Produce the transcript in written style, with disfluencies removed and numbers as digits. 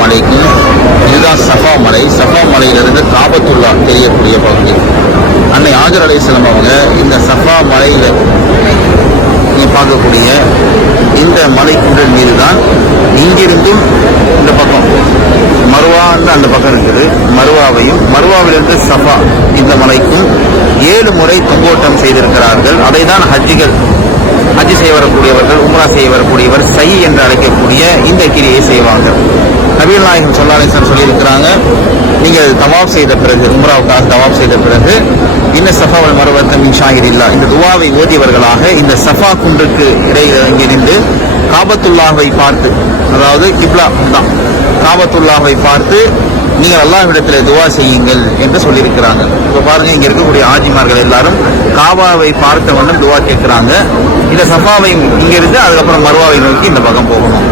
அஸ்ஸலாமு அலைக்கும். இதுதான் சஃபா மலை. சஃபா மலையிலிருந்து காபத்துல்லா தெரியக்கூடிய பகுதி. அன்னை ஹாஜர் அலைஹிஸ்ஸலாம் அவங்க இந்த சஃபா மலையில் நீங்கள் பார்க்கக்கூடிய இந்த மலை குன்றல் மீது தான் இங்கிருந்தும் இந்த பக்கம் மருவான்னு அந்த பக்கம் இருக்குது, மருவாவையும் மருவாவிலிருந்து சஃபா இந்த மலைக்கும் 7 முறை தொங்கோட்டம் செய்திருக்கிறார்கள். அதை தான் ஹஜ்ஜிகள், ஹஜ்ஜி செய்ய வரக்கூடியவர்கள், உம்ரா செய்ய வரக்கூடியவர் சை என்று அழைக்கக்கூடிய இந்த கிரியை செய்வாங்க. நபிகள் நாயகம் ஸல்லல்லாஹு அலைஹி வஸல்லம் சொல்லியிருக்கிறாங்க, நீங்கள் தவாப் செய்த பிறகு, உம்ராவுக்காக தவாப் செய்த பிறகு, இன்ன சஃபா வல் மர்வத மின் ஷாயிரில்லாஹ், இந்த துவாவை ஓதியவர்களாக இந்த சஃபா குன்றுக்கு இடையில் இங்கிருந்து காபத்துல்லாஹை பார்த்து, அதாவது கிப்லா தான், காபத்துல்லாஹை பார்த்து நீங்கள் அல்லாஹ்விடத்தில் துவா செய்யுங்கள் என்று சொல்லியிருக்கிறாங்க. இப்போ பாருங்க, இங்க இருக்கக்கூடிய ஆஜிமார்கள் எல்லாரும் காபாவை பார்த்த வண்ணம் துவா கேட்கிறாங்க. இந்த சஃபாவை இங்கிருந்து அதுக்கப்புறம் மர்வாவை நோக்கி இந்த பக்கம் போகணும்.